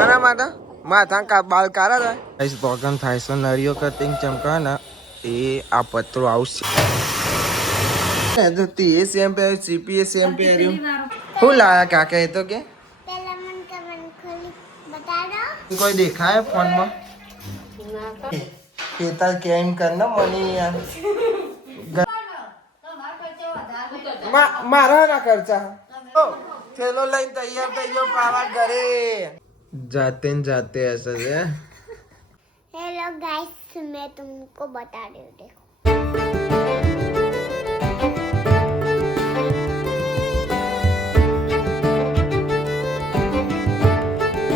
આના માટે માથા કા બાલ કારા થાય ગાઈસ પ્રોગ્રામ થાય છે નળીઓ કટિંગ ચમકાના એ આ પત્રો આવશે જો તી સેમ પે સીપીએ સેમ પે રહ્યું હું લાયા કાકા એ તો કે પહેલા મન કમન ખોલી બતા દો કોઈ દેખાય ફોન માં કેતા કેમ કરના મને યાર મારા ના ખર્ચા થેલો લઈને તૈયાર થઈ ગયો પાવા ઘરે जाते न जाते ऐसा है हेलो गाइस मैं तुमको बता रही हूँ देखो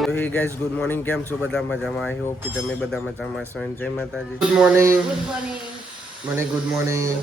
तो हे गाइस गुड मॉर्निंग केम છો બધા મજામાં आई होप कि તમે બધા મજામાં છો જય માતાજી ગુડ મોર્નિંગ મને good morning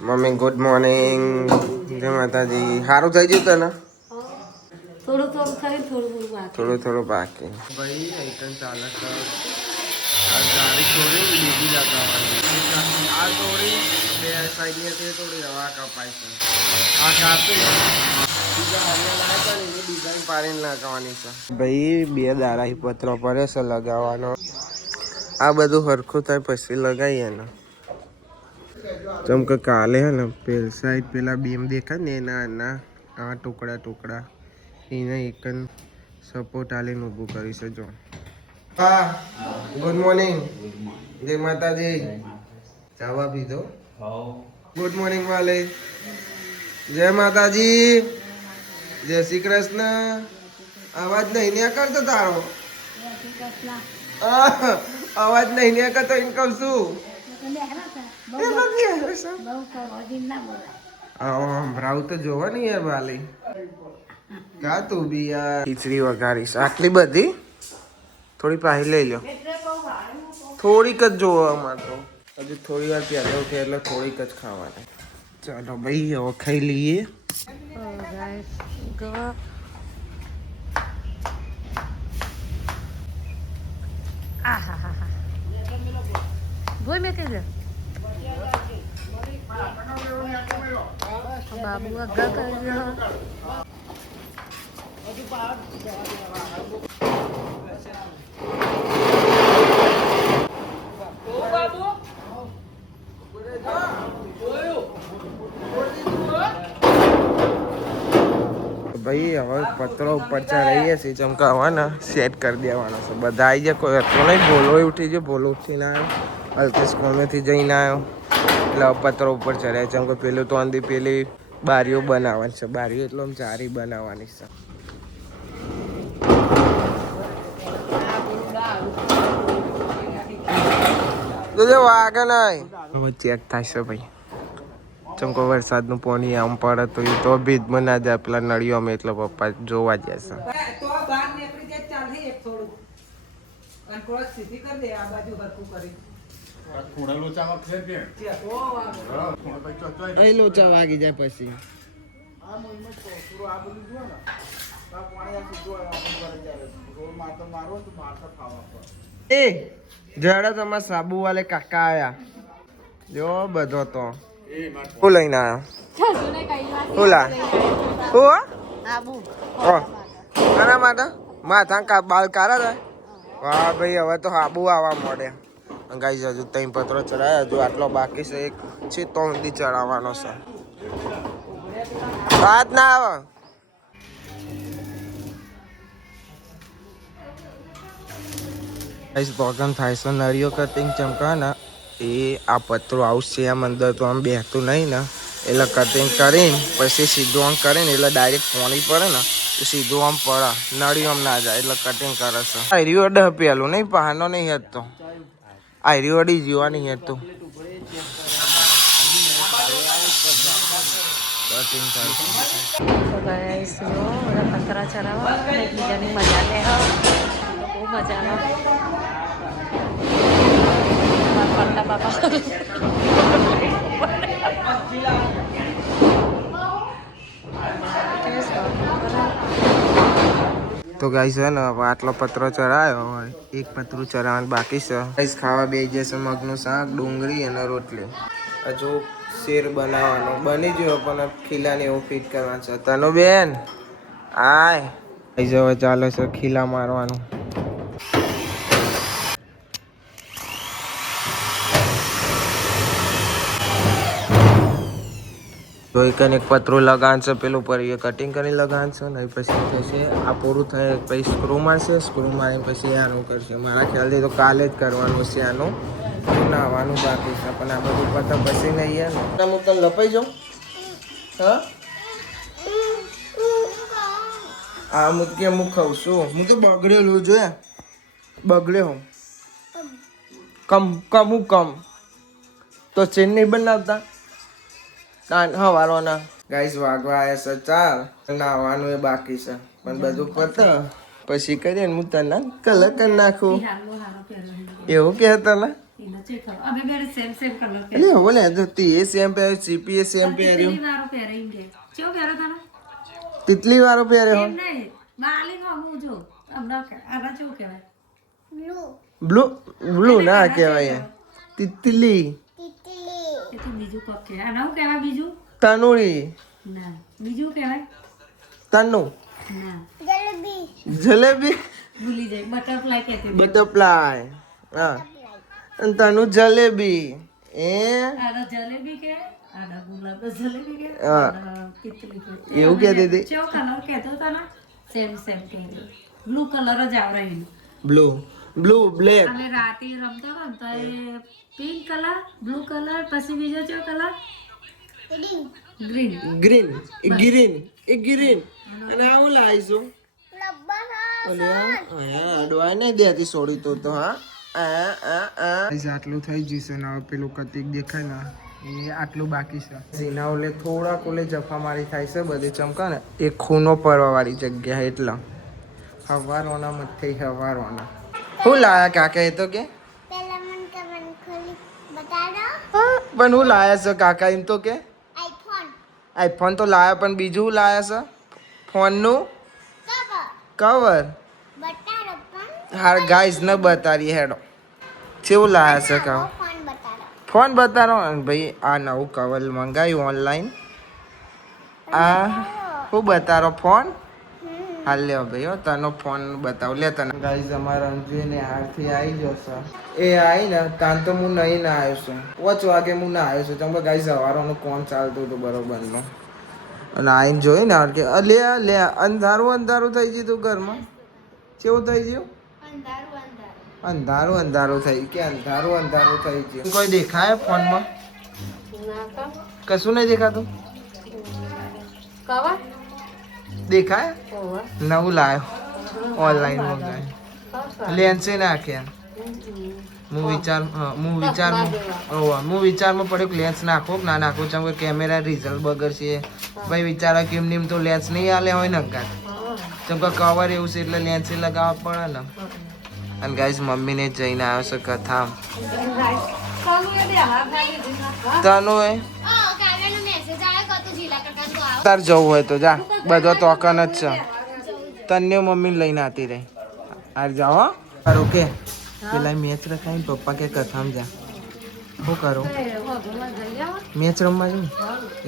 mummy good morning જય માતાજી સારું થઈ ગયું તને થોડું થોડું કરી થોડું બાકી ભાઈ આઈકન ચાલક આ ગાડી છોડી બીજી લગાવવાની આ થોડી બે સાઈડની તે થોડી હવા કપાય છે આ કાપી બીજા હરિયાણા હતા ને એની ડિઝાઇન પાડીને લગાવવાની છે ભાઈ બે દાડા પત્રો પડે છે લગાવવાનો આ બધું હરખું થાય પછી લગાવીએ ને જેમ કે કાલે હે ને પેલ સાઈડ પેલા બીમ દેખાય ને એના આ ટુકડા એને એકન સપોર્ટ આલીને ઊભું કરી છે જો હા ગુડ મોર્નિંગ જય માતાજી ચાવા પીધો ગુડ મોર્નિંગ વાલે જય માતાજી જય શ્રી કૃષ્ણ અવાજ નહીં ને કરતો તારો અવાજ નહીં ને કરતો એમ કહું છું ભરાવ તો જોવા નહીં યાર વાલી કા તું બી યાર ખીચડી વઘારીશ આટલી બધી થોડી પાહી લઈ લો થોડીક જ જોવો અમાર તો હજુ થોડી વાર પહેલા ઉઠે એટલે થોડીક જ ખાવાની ચાલો ભાઈ હવે ખાઈ લઈએ બાબુ અગ્ગા કરી ભાઈ હવે પત્રો ઉપર ચડાવીએ છીએ ચમકાવાના સેટ કરી દેવાના છે બધા આવી જાય કોઈ હતો નહીં ભોલો ઉઠી ગયો ભોલો ઉઠીને આવ્યો અલ્કેશ કોમેથી જઈને આવ્યો એટલે પત્રો ઉપર ચડ્યા જેમ કે પેલું તો અંદી પેલી બારીઓ બનાવવાની છે બારીઓ એટલે આમ ચારી બનાવવાની છે તો જો વાગે નહીં હવે ચેક થાય છે ભાઈ ચમકો વરસાદનું પાણી આમ પડે તો એ તો ભીજમાં ના જાય પેલા નળીઓ અમે એટલે પપ્પા જોવા જશે લોચા વાગી જાય પછી એ જડા તમારા સાબુ વાલે કાકા આયા જો બધો તો હું લઈને આવ્યો હું લા આના માટે માથા કા બાલ કારા થાય વાહ ભાઈ હવે તો હાબુ આવવા મળે ગાઈસ હજુ ત્રણ પત્રો ચડાયા હજુ આટલો બાકી છે એક છે તો ઊંધી ચડાવવાનો છે વાત ના આવે ગાઈસ પ્રોગ્રામ થાય છે નળીઓ કટિંગ ચમકાના એ આ પત્રો આવશે આમ અંદર તો આમ બેહતું નહીં ને એટલે કટિંગ કરીને પછી સીધું આમ કરીને એટલે ડાયરેક્ટ પોણી પડે ને તો સીધું આમ પડે નળી આમ ના જાય એટલે કટિંગ કરે છે આયરી અડે પેલું નહીં પહાનો નહીં હેતો આયરી અડી જીવા નહીં હેતું કટિંગ થાય પતરા ચડાવવા એકબીજાની મજા લે બહુ મજા આવે પડતા બાપા તો ગાઈસ છે ને આટલો પત્રો ચડાયો એક પતરું ચડાવવાનું બાકી છે ગાઈસ ખાવા બે જશે મગનું શાક ડુંગળી અને રોટલી હજુ શેર બનાવવાનો બની ગયો પણ ખીલાને એવું ફિટ કરવાનું છે તનુ બેન આય હવે ચાલે છે ખીલા મારવાનું. તો એક પતરું લગાવશે, પેલું પર એ કટિંગ કરી લગાવશે ને પછી થશે આ પૂરું થાય પછી સ્ક્રૂ મારશે, સ્ક્રૂ મારીને પછી આનું કરશે. મારા ખ્યાલથી તો કાલે જ કરવાનું છે આનું, નાવાનું બાકી છે પણ આ બધું પતા પછી નહીં ને હું તને લપાઈ જાઉં. હા આ હું કે હું ખાઉં છું, હું તો બગડેલું જોયા બગડે હું કમ તો ચેન નહીં બનાવતા હવારોના. ગાઈસ વાગવા આવ્યા છે 4, નાવાનું એ બાકી છે પણ બધું પત પછી કરીએ ને હું તને કલર કરી નાખું એવું કે તને. એટલે હવે લે તો તી સેમ પહેર્યું, સીપી સેમ પહેર્યું, તિતલી વાળો પહેર્યો. બ્લુ બ્લુ ના કહેવાય તિતલી, તનુરી, તનુ, જલેબી, બટરફ્લાય. હા અને તનુ જલેબી. એવું કહેતી હતી. Blue blue black. રાતે રમતો તો પિંક કલર, બ્લુ કલર, પછી બીજો કયો કલર? ગ્રીન. ગ્રીન એ ગ્રીન અને આવું લાવીશું. અડવાય નહીં દેતી છોડી તો હા. આટલું થઈ જશે ને હવે પેલું કતિક દેખાય ને એ આટલું બાકી છે. ઝીના ઓલે થોડાક ઓલે જફા મારી થાય છે બધે ચમકા ને એ ખૂનો પડવા વાળી જગ્યા એટલા હવારોના મથે હવારોના. હું લાયા કાકા એ તો કે પણ હું લાયા છે કાકા એમ તો કે આઈફોન તો લાયા પણ બીજું લાયા છે ફોનનું કવર. હા ગાઈઝ ન બતાવી હેડો કેવું લાયા છે કાવ ફોન બતાવો ભાઈ. આ નવું કવર મંગાવ્યું ઓનલાઈન. આ હું બતાવો ફોન. હાલ લ્યો ભાઈ હો તનો ફોન બતાવ લે તને. ગાઈઝ અમારા અંજુને હારથી આવી જશે એ આવી ને તાન તો હું નહીં ના આવ્યો છું 5 વાગે હું ના આવ્યો છું કેમ કે ગાઈઝ સવારનું કોમ ચાલતું હતું બરોબરનું અને આવીને જોઈ ને કે લે અંધારું થઈ ગયું તું ઘરમાં. કેવું થઈ ગયું? અંધારું થઈ કે અંધારું થઈ ગયું. કોઈ દેખાય ફોનમાં? કશું નહીં દેખાતું. દેખાય નવું લાવ્યો ઓનલાઈન મંગાવ્યું લેન્સે નાખ્યા. હું વિચારમાં પડ્યો કે લેન્સ નાખો કે ના નાખો ચમ કે કેમેરા રિઝલ્ટ બગડશે ભાઈ વિચારા કેમ નીમ તો લેન્સ નહીં આલે હોય ને અંગાત ચમ કે કવર એવું છે એટલે લેન્સ લગાવવા પડે ને. અને ગાઈઝ મમ્મીને જઈને આવ્યો છે કથા તનુ એ તાર જવું હોય તો જા બધો તોકન જ છે. તને મમ્મી લઈને આતી રહી આ જાઓ હા કે પેલા મેચ રખાઈને પપ્પા કે કથામાં જા શું કરું મેચ રમવા જવું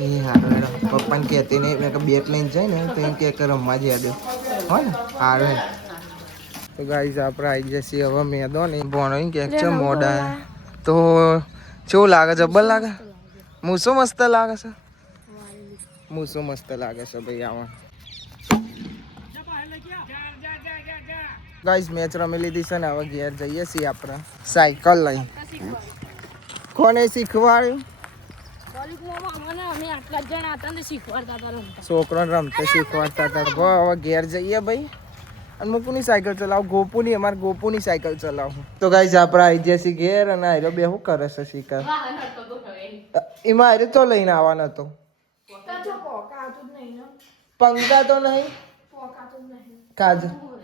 એ હારું હેડો પપ્પાને કહેતી નહીં મેં બેટ લઈને જાય ને તો એમ કે રમવા જ યાદ હો ને હારું. તો ગાઈઝ આપણે આવી જશે હવે મેદો ને ભણો કે છે મોડા તો કેવું લાગે છે? જબ્બર લાગે. મૂસો મસ્ત લાગે છે. મૂસો મસ્ત લાગે છે ભાઈ. આવા ગાઈઝ મેચ રમી લીધી છે ને હવે ઘેર જઈએ છીએ આપણે સાયકલ લઈ. કોને શીખવાડ્યું? છોકરો રમતે શીખવાડતા હતા. હવે ઘેર જઈએ ભાઈ. અને મૂકુની સાયકલ ચલાવું ગોપુની અમારે ગોપુની સાયકલ ચલાવું. તો ગાઈઝ આપણે આવી જઈએ છીએ ઘેર અને આયરો બે શું કરે છે શીખર એમાં આયરો તો લઈને આવવાનો હતો. પંખા તો નહીં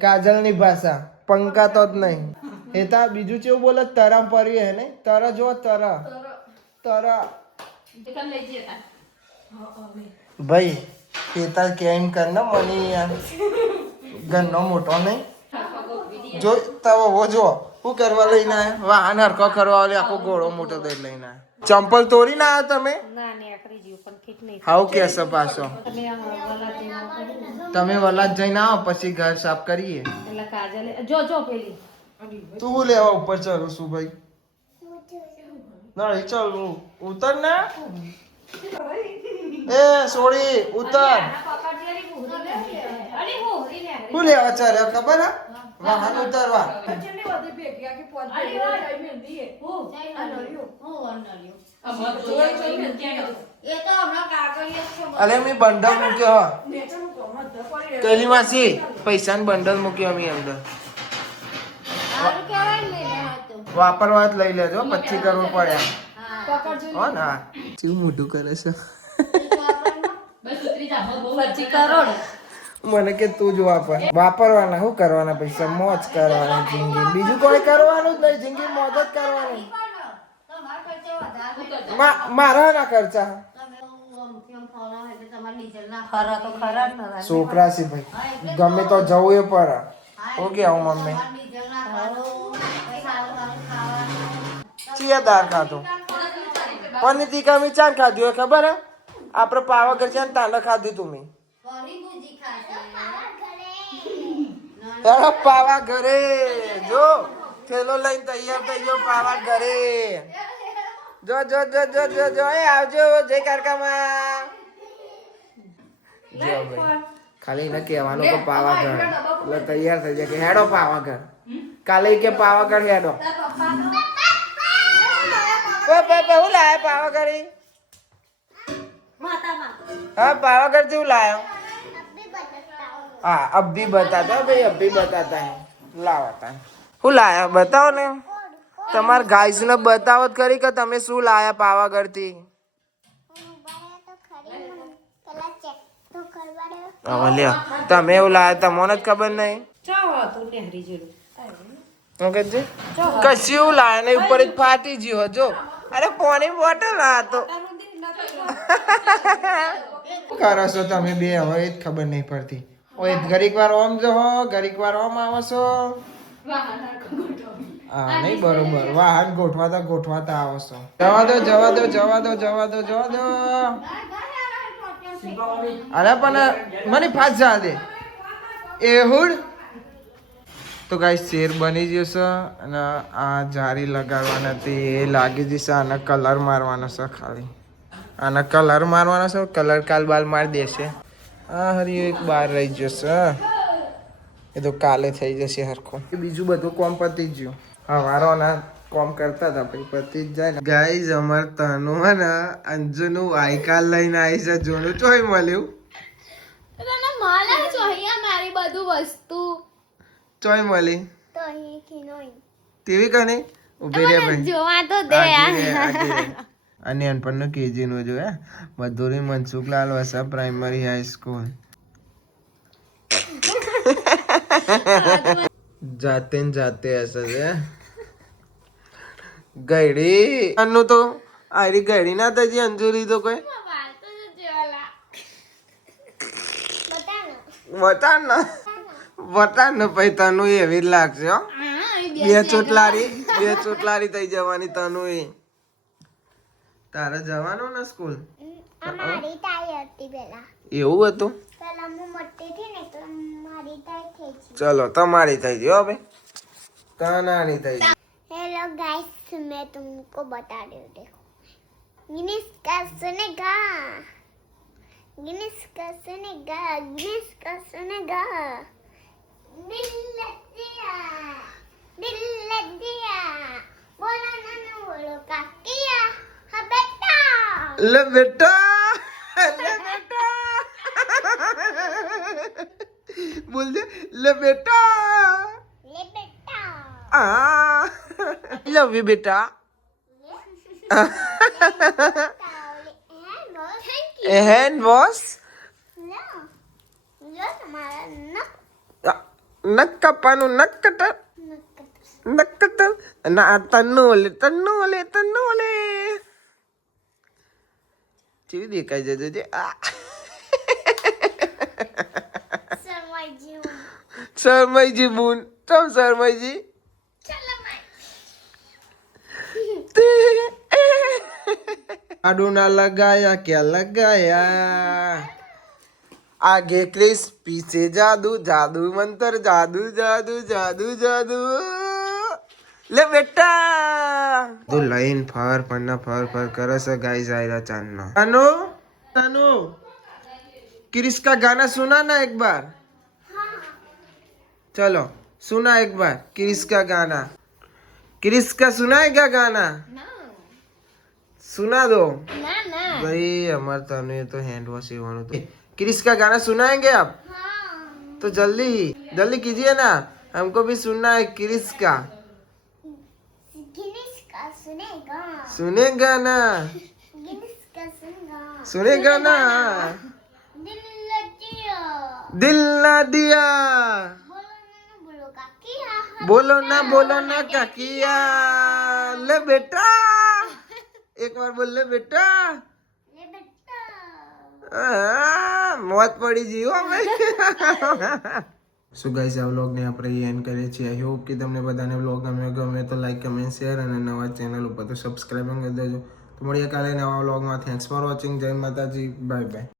કાજલ ની ભાષા પંખા તો જ નહીં એ તા બીજું કેવું બોલે તરા પર્યું હે ને તરા જો તરા ભાઈ પેતા કેમ કરના મને યાર ઘરનો મોટો નહીં જો તવો જો શું કરવા લઈને આવ્યા? વાહન હરકો કરવા આખો ઘોડો મોટો દઈ લઈને આવ્યા. ચંપલ તોડી ના આવ્યા તમે? હાવ કેસ પાછો તમે વલાદ જઈને આવો પછી ઘર સાફ કરીએ. એટલે કાજલ જો પેલી તું લેવા ઉપર ચડું છું ભાઈ. ના ચાલ ઉતર ને. એ સોડી ઉતર. હું લેવા ચાલ્યા ખબર હે? વાહન ઉતરવા. અલે મેં બંડલ મૂક્યો. કેલી માસી પૈસાનો બંડલ મૂક્યો અમે અંદર. વાપરવા જ લઈ લેજો 25 કરોડ પડ્યા. હો ને શું મોટું કરે છે. 25 કરોડ મને કે તું જ વાપરવાના શું કરવાના પૈસા મોજ કરવાના જિંદગી બીજું કોઈ કરવાનું જ નહીં જિંદગી મોજ જ કરવાની. મારા ના ખર્ચા છોકરા છે ભાઈ ગમે તો જવું એ પર હું કેવું મમ્મી ચિયા દાળ ખાધું પનીર ટીકા મેં ચાર ખાધું હોય ખબર હે આપણે પાવાગઢ છે ને તાને ખાધું તું મેં પાવા ઘરે જો થેલો લઈને તૈયાર થઈ ગયો પાવા ઘરે જો જો જો જો જો જો એ આવજો જય કારકામાં જો ભાઈ ખાલી એને કહેવાનું કે પાવાગઢ એટલે તૈયાર થઈ જાય કે હેડો પાવાગઢ કાલે કે પાવાગઢ હેડો હું લાયા પાવાગઢ हाँ पावागढ़ से लाया हाँ अब भी बताता है भाई अब भी बताता है लावता હું લાયા બતાવો ને તમાર ગાઈસ ને બતાવો જ કરી કે તમે શું લાયા પાવાગઢ થી હવે લ્યો તમે એવું લાયા તમને જ ખબર નહીં કશું લાયા નહીં ઉપર જ ફાટી ગયો જો અરે પાણી બોટલ આ તો કરો છો તમે બે હવે જ ખબર નહીં પડતી ઓય ઘડીક વાર ઓમ જો ઘડીક વાર ઓમ આવો છો હા નહીં બરોબર વાહન ગોઠવાતા આવો છો જવા દો અરે પણ મને ફાસ જા દે એ હુડ તો ગાઈસ શેર બની જશે અને આ જારી લગાડવાના હતી એ લાગી જશે આને કલર મારવાનો છે ખાલી આના કલર મારવાનો છે કલર કાલ બાલ મારી દેશે હા હરી એક બાર રહી જશે એ તો કાલે થઈ જશે હરખું બીજું બધું કોમ પતી જ ગયું હવારોના કોમ કરતા હતા પછી પતી જ જાય ને ગાઈઝ અમાર તનુ હે ને અંજુનું આઈકાલ લઈને આવી છે જોનું ચોય મળ્યું ચોય મળી ટીવી કને ઉભી રે ભાઈ જોવા તો દે અને અનપણનો કેજી નો જો હે મધુરી મનસુખલાલ વસા પ્રાઇમરી હાઈસ્કૂલ જાતે ને જાતે હશે છે ગઈડી અન્નુ તો આરી ગઈડી ના થજી અંજુરી તો કોઈ વટાણ ને પછી તનુ એવી જ લાગશે હો બે ચોટલારી થઈ જવાની તનુ એ તારે જવાનું ને સ્કૂલ અમારી તાઈ હતી પેલા એવું હતું પેલા હું મોટી થી ને તો મારી તાઈ થઈ છે ચલો તમારી થઈ ગઈ હો ભાઈ કાનાની થઈ ગઈ हेलो गाइस मैं तुमको बता रही हूँ देखो गिनीज का सुनेगा दिल लग दिया बोलो ना बोलो काकिया हाँ बेटा ले बेटा बोल दे ले बेटा आ लव यू बेटा हैंड वॉश નખ કાપવાનું નખ કટર ના તન્નુ ઓલે ચીવી દેખાય છે જે આ શરમાઈજી બુન તમ શરમાઈજી આડુ ના લગાયા ક્યાં લગાયા आगे क्रिस पीछे जादू जादू मंत्र जादू जादू जादू जादू ले बेटा तो लाइन फर पन्ना फर फर करे से गाइस आएगा चांदना तनु तनु क्रिस का गाना सुना ना एक बार चलो सुना एक बार क्रिस का गाना क्रिस का सुनाएगा गाना सुना दो ના ના भाई हमारे तनु ये तो हैंड वॉश ही होना तो क्रिस का गाना सुनाएंगे आप तो जल्दी जल्दी कीजिए ना हमको भी सुनना है क्रिस का गिनीस का सुनेगा सुनेगा ना गिनीस का सुनेगा सुनेगा ना दिल लगिया दिल ना दिया बोलो ना बोलो का किया बोलो ना क्या किया ले बेटा एक बार बोल ले बेटा ले बेटा મોત પડી જીવો ભાઈ સો ગાઈસ આ વ્લોગને આપણે એન્ડ કરીએ છીએ આઈ હોપ કે તમને બધાને વ્લોગ ગમે તો લાઈક કમેન્ટ શેર અને નવા ચેનલ ઉપર તો સબસ્ક્રાઇબ કરી દેજો તો મળીએ કાલે નવા વ્લોગમાં થેન્ક્સ ફોર વોચિંગ જય માતાજી બાય બાય